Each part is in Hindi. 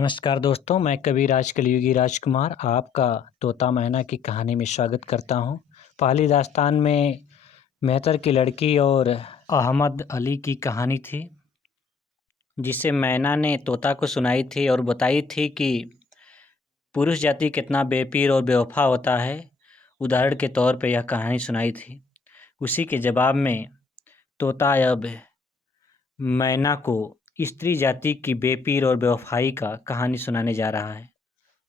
नमस्कार दोस्तों, मैं कविराज कलयुगी राजकुमार आपका तोता मैना की कहानी में स्वागत करता हूँ। पहली दास्तान में मेहतर की लड़की और अहमद अली की कहानी थी, जिसे मैना ने तोता को सुनाई थी और बताई थी कि पुरुष जाति कितना बेपीर और बेवफा होता है। उदाहरण के तौर पे यह कहानी सुनाई थी। उसी के जवाब में तोता अब मैना को स्त्री जाति की बेपीर और बेवफाई का कहानी सुनाने जा रहा है।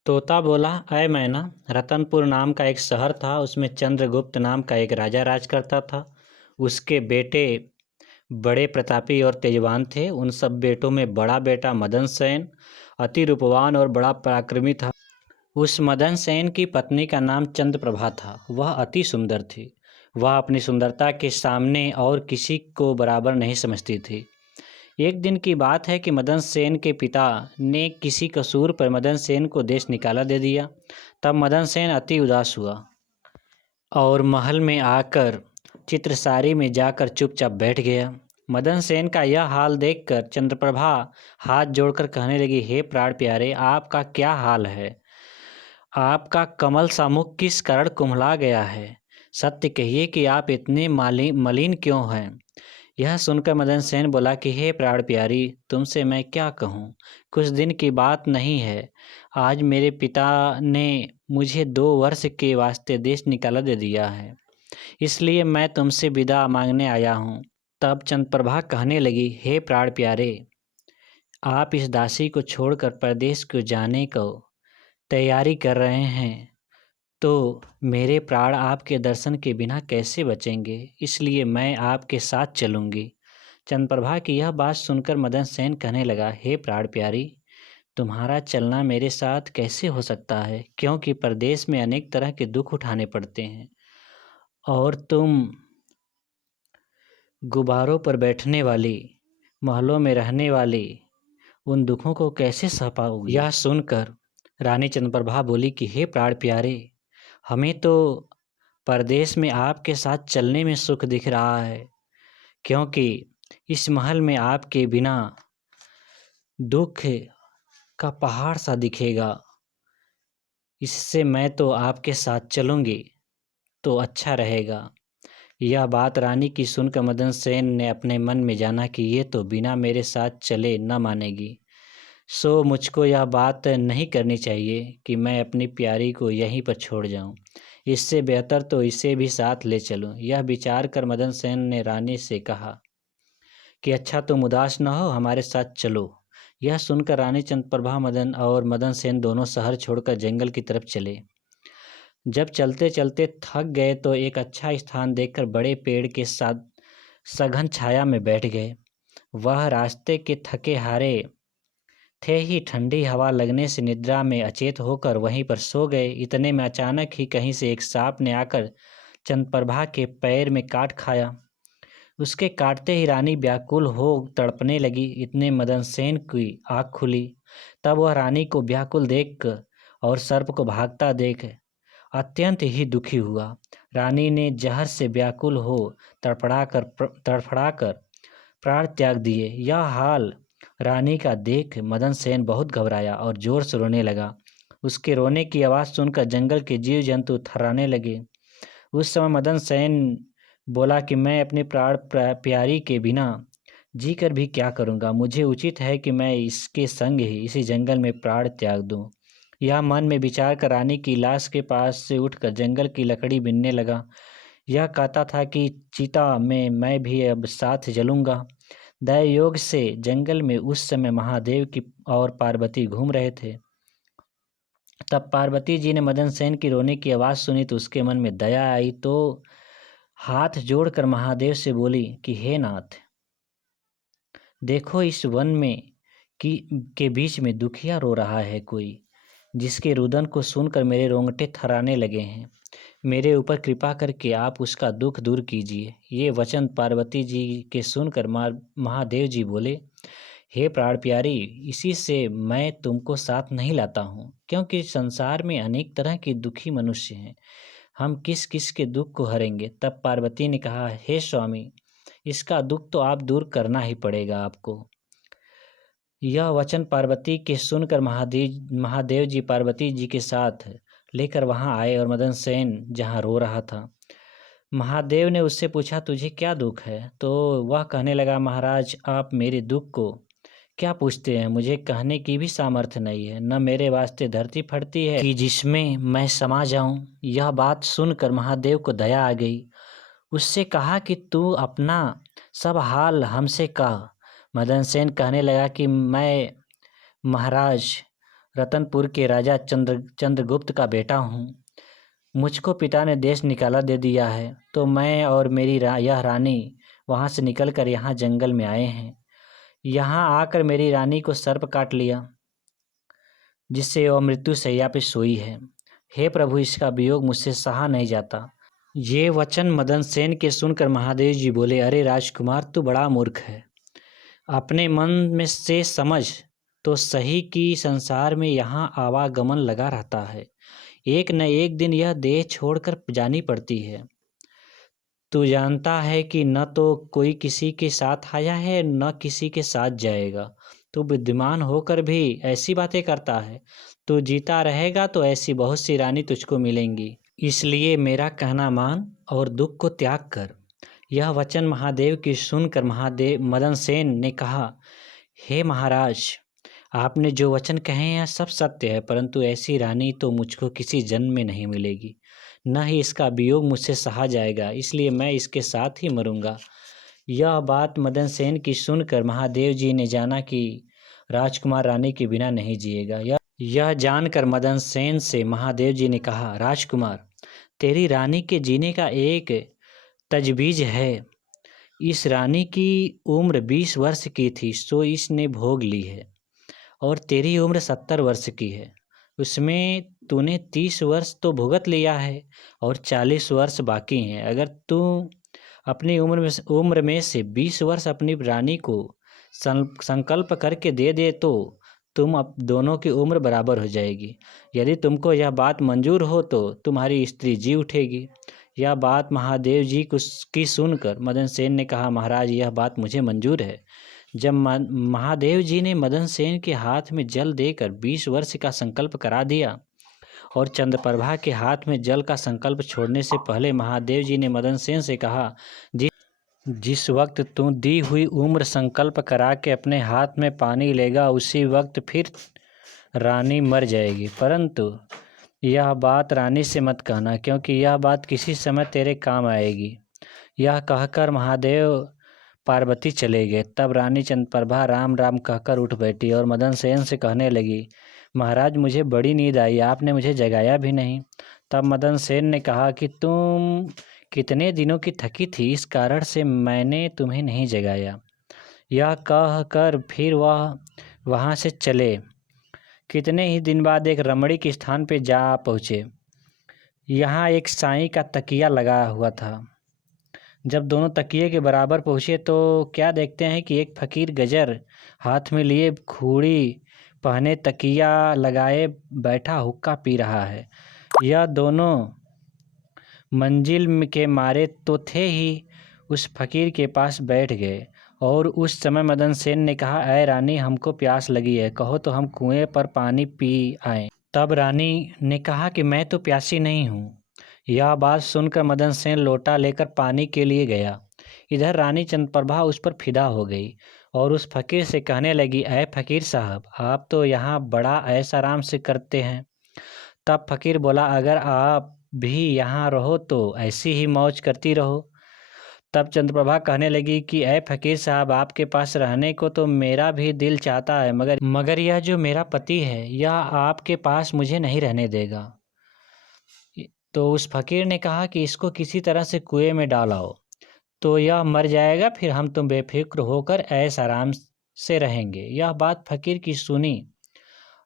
तोता बोला, अय मैना, रतनपुर नाम का एक शहर था। उसमें चंद्रगुप्त नाम का एक राजा राज करता था। उसके बेटे बड़े प्रतापी और तेजवान थे। उन सब बेटों में बड़ा बेटा मदन सेन अति रूपवान और बड़ा पराक्रमी था। उस मदन सेन की पत्नी का नाम चंद्रप्रभा था। वह अति सुंदर थी। वह अपनी सुंदरता के सामने और किसी को बराबर नहीं समझती थी। एक दिन की बात है कि मदन सेन के पिता ने किसी कसूर पर मदन सेन को देश निकाला दे दिया। तब मदन सेन अति उदास हुआ और महल में आकर चित्रसारी में जाकर चुपचाप बैठ गया। मदन सेन का यह हाल देखकर चंद्रप्रभा हाथ जोड़कर कहने लगी, हे प्राण प्यारे, आपका क्या हाल है? आपका कमल सा मुख किस कारण कुम्हला गया है? सत्य कहिए कि आप इतने मलिन क्यों हैं? यह सुनकर मदन सेन बोला कि हे प्राण प्यारी, तुमसे मैं क्या कहूँ। कुछ दिन की बात नहीं है, आज मेरे पिता ने मुझे 2 वर्ष के वास्ते देश निकाला दे दिया है, इसलिए मैं तुमसे विदा मांगने आया हूँ। तब चंद्रप्रभा कहने लगी, हे प्राण प्यारे, आप इस दासी को छोड़कर परदेश को जाने को तैयारी कर रहे हैं तो मेरे प्राण आपके दर्शन के बिना कैसे बचेंगे, इसलिए मैं आपके साथ चलूँगी। चंद्रप्रभा की यह बात सुनकर मदन सेन कहने लगा, हे प्राण प्यारी, तुम्हारा चलना मेरे साथ कैसे हो सकता है, क्योंकि परदेश में अनेक तरह के दुख उठाने पड़ते हैं और तुम गुब्बारों पर बैठने वाली, महलों में रहने वाली, उन दुखों को कैसे सह पाओगी। यह सुनकर रानी चंद्रप्रभा बोली कि हे प्राण प्यारे, हमें तो परदेश में आपके साथ चलने में सुख दिख रहा है, क्योंकि इस महल में आपके बिना दुख का पहाड़ सा दिखेगा। इससे मैं तो आपके साथ चलूँगी तो अच्छा रहेगा। यह बात रानी की सुनकर मदन सेन ने अपने मन में जाना कि ये तो बिना मेरे साथ चले न मानेगी, सो मुझको यह बात नहीं करनी चाहिए कि मैं अपनी प्यारी को यहीं पर छोड़ जाऊं। इससे बेहतर तो इसे भी साथ ले चलूं। यह विचार कर मदन सेन ने रानी से कहा कि अच्छा, तुम उदास न हो, हमारे साथ चलो। यह सुनकर रानी चंद्रप्रभा मदन सेन दोनों शहर छोड़कर जंगल की तरफ चले। जब चलते चलते थक गए तो एक अच्छा स्थान देखकर बड़े पेड़ के साथ सघन छाया में बैठ गए। वह रास्ते के थके हारे थे ही ठंडी हवा लगने से निद्रा में अचेत होकर वहीं पर सो गए। इतने में अचानक ही कहीं से एक सांप ने आकर चंद्रप्रभा के पैर में काट खाया। उसके काटते ही रानी व्याकुल हो तड़पने लगी। इतने मदन सेन की आँख खुली। तब वह रानी को व्याकुल देख और सर्प को भागता देख अत्यंत ही दुखी हुआ। रानी ने जहर से व्याकुल हो तड़फड़ाकर प्राण त्याग दिए। यह हाल रानी का देख मदन सेन बहुत घबराया और जोर से रोने लगा। उसके रोने की आवाज़ सुनकर जंगल के जीव जंतु थर्राने लगे। उस समय मदन सेन बोला कि मैं अपने प्राण प्यारी के बिना जीकर भी क्या करूँगा। मुझे उचित है कि मैं इसके संग ही इसी जंगल में प्राण त्याग दूँ। यह मन में विचार कर रानी की लाश के पास से उठकर जंगल की लकड़ी बीनने लगा। यह कहता था कि चिता में मैं भी अब साथ जलूँगा। दैवयोग से जंगल में उस समय महादेव की और पार्वती घूम रहे थे। तब पार्वती जी ने मदन सेन की रोने की आवाज़ सुनी तो उसके मन में दया आई, तो हाथ जोड़कर महादेव से बोली कि हे नाथ, देखो इस वन में के बीच में दुखिया रो रहा है कोई, जिसके रुदन को सुनकर मेरे रोंगटे थर्राने लगे हैं। मेरे ऊपर कृपा करके आप उसका दुख दूर कीजिए। ये वचन पार्वती जी के सुनकर महादेव जी बोले, हे प्राण प्यारी, इसी से मैं तुमको साथ नहीं लाता हूँ, क्योंकि संसार में अनेक तरह के दुखी मनुष्य हैं। हम किस किस के दुख को हरेंगे। तब पार्वती ने कहा, हे स्वामी, इसका दुख तो आप दूर करना ही पड़ेगा आपको। यह वचन पार्वती के सुनकर महादेव जी पार्वती जी के साथ लेकर वहां आए और मदन सेन जहां रो रहा था, महादेव ने उससे पूछा, तुझे क्या दुख है? तो वह कहने लगा, महाराज आप मेरे दुख को क्या पूछते हैं? मुझे कहने की भी सामर्थ्य नहीं है, न मेरे वास्ते धरती फटती है कि जिसमें मैं समा जाऊं। यह बात सुनकर महादेव को दया आ गई। उससे कहा कि तू अपना सब हाल हमसे कह। मदन सेन कहने लगा कि मैं महाराज रतनपुर के राजा चंद्रगुप्त का बेटा हूँ। मुझको पिता ने देश निकाला दे दिया है, तो मैं और मेरी यह रानी वहाँ से निकलकर यहाँ जंगल में आए हैं। यहाँ आकर मेरी रानी को सर्प काट लिया, जिससे वह मृत्यु शैया पे सोई है। हे प्रभु, इसका वियोग मुझसे सहा नहीं जाता। ये वचन मदन सेन के सुनकर महादेव जी बोले, अरे राजकुमार, तू बड़ा मूर्ख है। अपने मन में से समझ तो सही कि संसार में यहाँ आवागमन लगा रहता है। एक न एक दिन यह देह छोड़कर जानी पड़ती है। तू जानता है कि न तो कोई किसी के साथ आया है, न किसी के साथ जाएगा। तू बुद्धिमान होकर भी ऐसी बातें करता है। तू जीता रहेगा तो ऐसी बहुत सी रानी तुझको मिलेंगी। इसलिए मेरा कहना मान और दुख को त्याग कर। यह वचन महादेव की सुनकर मदन सेन ने कहा, हे महाराज, आपने जो वचन कहे हैं सब सत्य है, परंतु ऐसी रानी तो मुझको किसी जन्म में नहीं मिलेगी, न ही इसका वियोग मुझसे सहा जाएगा, इसलिए मैं इसके साथ ही मरूंगा। यह बात मदन सेन की सुनकर महादेव जी ने जाना कि राजकुमार रानी के बिना नहीं जिएगा। यह जानकर मदन सेन से महादेव जी ने कहा, राजकुमार, तेरी रानी के जीने का एक तजवीज़ है। इस रानी की उम्र 20 वर्ष की थी, सो इसने भोग ली है, और तेरी उम्र 70 वर्ष की है। उसमें तूने 30 वर्ष तो भुगत लिया है और 40 वर्ष बाकी हैं। अगर तू अपनी उम्र में से 20 वर्ष अपनी रानी को संकल्प करके दे दे तो तुम अब दोनों की उम्र बराबर हो जाएगी। यदि तुमको यह बात मंजूर हो तो तुम्हारी स्त्री जी उठेगी। यह बात महादेव जी की सुनकर मदन सेन ने कहा, महाराज, यह बात मुझे मंजूर है। जब महादेव जी ने मदन सेन के हाथ में जल देकर 20 वर्ष का संकल्प करा दिया और चंद्रप्रभा के हाथ में जल का संकल्प छोड़ने से पहले महादेव जी ने मदन सेन से कहा, जिस वक्त तू दी हुई उम्र संकल्प करा के अपने हाथ में पानी लेगा, उसी वक्त फिर रानी मर जाएगी। परंतु यह बात रानी से मत कहना, क्योंकि यह बात किसी समय तेरे काम आएगी। यह कहकर महादेव पार्वती चले गए। तब रानी चंद्रप्रभा राम राम कहकर उठ बैठी और मदन सेन से कहने लगी, महाराज, मुझे बड़ी नींद आई, आपने मुझे जगाया भी नहीं। तब मदन सेन ने कहा कि तुम कितने दिनों की थकी थी, इस कारण से मैंने तुम्हें नहीं जगाया। यह कहकर फिर वह वहाँ से चले। कितने ही दिन बाद एक रमणीक स्थान पे जा पहुँचे। यहाँ एक साईं का तकिया लगा हुआ था। जब दोनों तकिए के बराबर पहुँचे तो क्या देखते हैं कि एक फकीर गजर हाथ में लिए, खूड़ी पहने, तकिया लगाए बैठा हुक्का पी रहा है। यह दोनों मंजिल के मारे तो थे ही उस फकीर के पास बैठ गए। और उस समय मदन सेन ने कहा, ऐ रानी, हमको प्यास लगी है, कहो तो हम कुएं पर पानी पी आएं। तब रानी ने कहा कि मैं तो प्यासी नहीं हूँ। यह बात सुनकर मदन सेन लोटा लेकर पानी के लिए गया। इधर रानी चंद्रप्रभा उस पर फिदा हो गई और उस फकीर से कहने लगी, ऐ फकीर साहब, आप तो यहाँ बड़ा ऐश आराम से करते हैं। तब फकीर बोला, अगर आप भी यहाँ रहो तो ऐसी ही मौज करती रहो। तब चंद्रप्रभा कहने लगी कि ऐ फकीर साहब, आपके पास रहने को तो मेरा भी दिल चाहता है, मगर यह जो मेरा पति है, यह आपके पास मुझे नहीं रहने देगा। तो उस फकीर ने कहा कि इसको किसी तरह से कुएं में डालाओ, तो यह मर जाएगा, फिर हम तुम बेफिक्र होकर ऐश आराम से रहेंगे। यह बात फकीर की सुनी।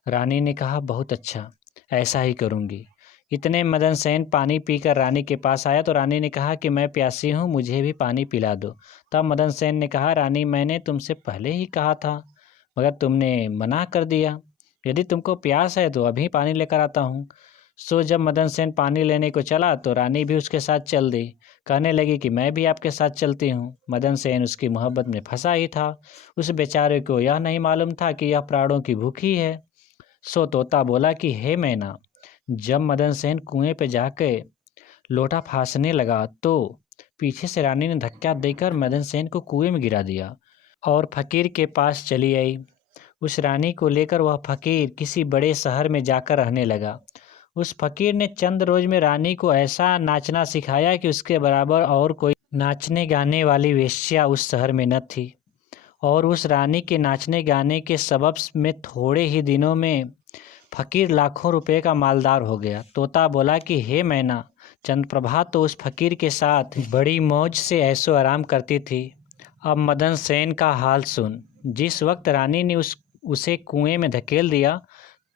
रानी ने कहा, बहुत अच्छा, ऐसा ही करूँगी। इतने मदन सेन पानी पीकर रानी के पास आया तो रानी ने कहा कि मैं प्यासी हूँ, मुझे भी पानी पिला दो। तब मदन सेन ने कहा, रानी, मैंने तुमसे पहले ही कहा था, मगर तुमने मना कर दिया। यदि तुमको प्यास है तो अभी पानी लेकर आता हूँ। सो जब मदन सेन पानी लेने को चला तो रानी भी उसके साथ चल दी। कहने लगी कि मैं भी आपके साथ चलती हूँ। मदन सेन उसकी मोहब्बत में फंसा ही था। उस बेचारे को यह नहीं मालूम था कि यह प्राणों की भूखी है। सो तोता बोला कि हे मैना। जब मदन सेन कुएं पे जाके लोटा फांसने लगा तो पीछे से रानी ने धक्का देकर मदन सेन को कुएं में गिरा दिया और फकीर के पास चली आई। उस रानी को लेकर वह फकीर किसी बड़े शहर में जाकर रहने लगा। उस फकीर ने चंद रोज में रानी को ऐसा नाचना सिखाया कि उसके बराबर और कोई नाचने गाने वाली वेश्या उस शहर में न थी। और उस रानी के नाचने गाने के सबब में थोड़े ही दिनों में फकीर लाखों रुपए का मालदार हो गया। तोता बोला कि हे मैना, चंद्रप्रभा तो उस फकीर के साथ बड़ी मौज से ऐशो आराम करती थी। अब मदन सेन का हाल सुन। जिस वक्त रानी ने उसे कुएं में धकेल दिया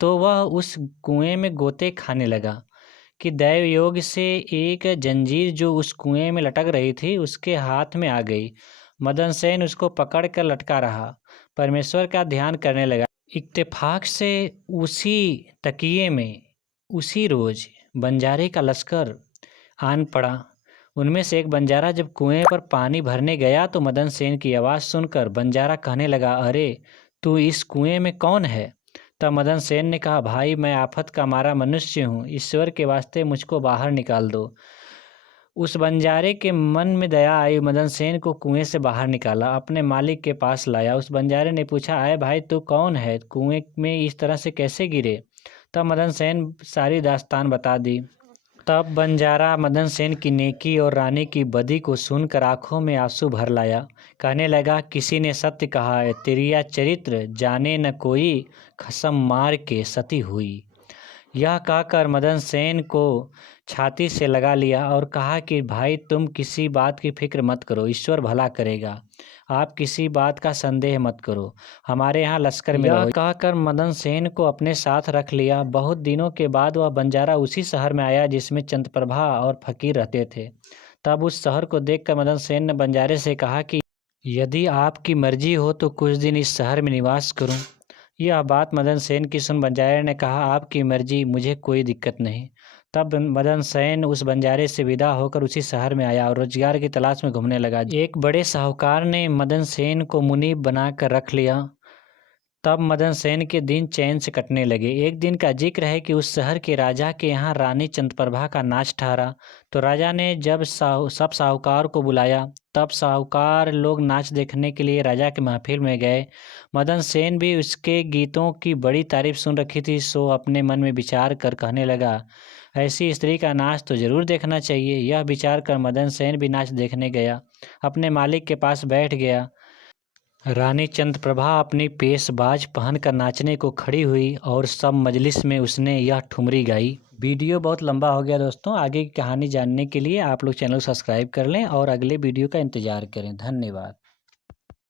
तो वह उस कुएं में गोते खाने लगा कि दैव योग से एक जंजीर जो उस कुएं में लटक रही थी उसके हाथ में आ गई। मदन सेन उसको पकड़ कर लटका रहा, परमेश्वर का ध्यान करने लगा। इत्तेफाक से उसी तकिए में उसी रोज बंजारे का लश्कर आन पड़ा। उनमें से एक बंजारा जब कुएं पर पानी भरने गया तो मदन सेन की आवाज़ सुनकर बंजारा कहने लगा, अरे तू इस कुएं में कौन है? तब मदन सेन ने कहा, भाई मैं आफत का मारा मनुष्य हूँ, ईश्वर के वास्ते मुझको बाहर निकाल दो। उस बंजारे के मन में दया आई। मदन सेन को कुएं से बाहर निकाला, अपने मालिक के पास लाया। उस बंजारे ने पूछा, आए भाई तू कौन है? कुएं में इस तरह से कैसे गिरे? तब मदन सेन सारी दास्तान बता दी। तब बंजारा मदन सेन की नेकी और रानी की बदी को सुनकर आंखों में आंसू भर लाया। कहने लगा, किसी ने सत्य कहा है, तेरिया चरित्र जाने न कोई, खसम मार के सती हुई। यह कहकर मदन सेन को छाती से लगा लिया और कहा कि भाई तुम किसी बात की फिक्र मत करो, ईश्वर भला करेगा। आप किसी बात का संदेह मत करो, हमारे यहाँ लश्कर में रहो। यह कहकर मदन सेन को अपने साथ रख लिया। बहुत दिनों के बाद वह बंजारा उसी शहर में आया जिसमें चंद्रप्रभा और फकीर रहते थे। तब उस शहर को देखकर मदन सेन ने बंजारे से कहा कि यदि आपकी मर्जी हो तो कुछ दिन इस शहर में निवास करूं। यह बात मदन सेन की सुन बंजारे ने कहा, आपकी मर्जी, मुझे कोई दिक्कत नहीं। तब मदन सेन उस बंजारे से विदा होकर उसी शहर में आया और रोजगार की तलाश में घूमने लगा। एक बड़े साहूकार ने मदन सेन को मुनीब बनाकर रख लिया। तब मदन सेन के दिन चैन से कटने लगे। एक दिन का जिक्र है कि उस शहर के राजा के यहाँ रानी चंद्रप्रभा का नाच ठहरा। तो राजा ने जब सब साहूकार को बुलाया, तब साहूकार लोग नाच देखने के लिए राजा के महफिल में गए। मदन सेन भी उसके गीतों की बड़ी तारीफ सुन रखी थी। सो अपने मन में विचार कर कहने लगा, ऐसी स्त्री का नाच तो जरूर देखना चाहिए। यह विचार कर मदन सेन भी नाच देखने गया। अपने मालिक के पास बैठ गया। रानी चंद्रप्रभा अपनी पेशबाज पहनकर नाचने को खड़ी हुई और सब मजलिस में उसने यह ठुमरी गाई। वीडियो बहुत लंबा हो गया दोस्तों। आगे की कहानी जानने के लिए आप लोग चैनल सब्सक्राइब कर लें और अगले वीडियो का इंतज़ार करें। धन्यवाद।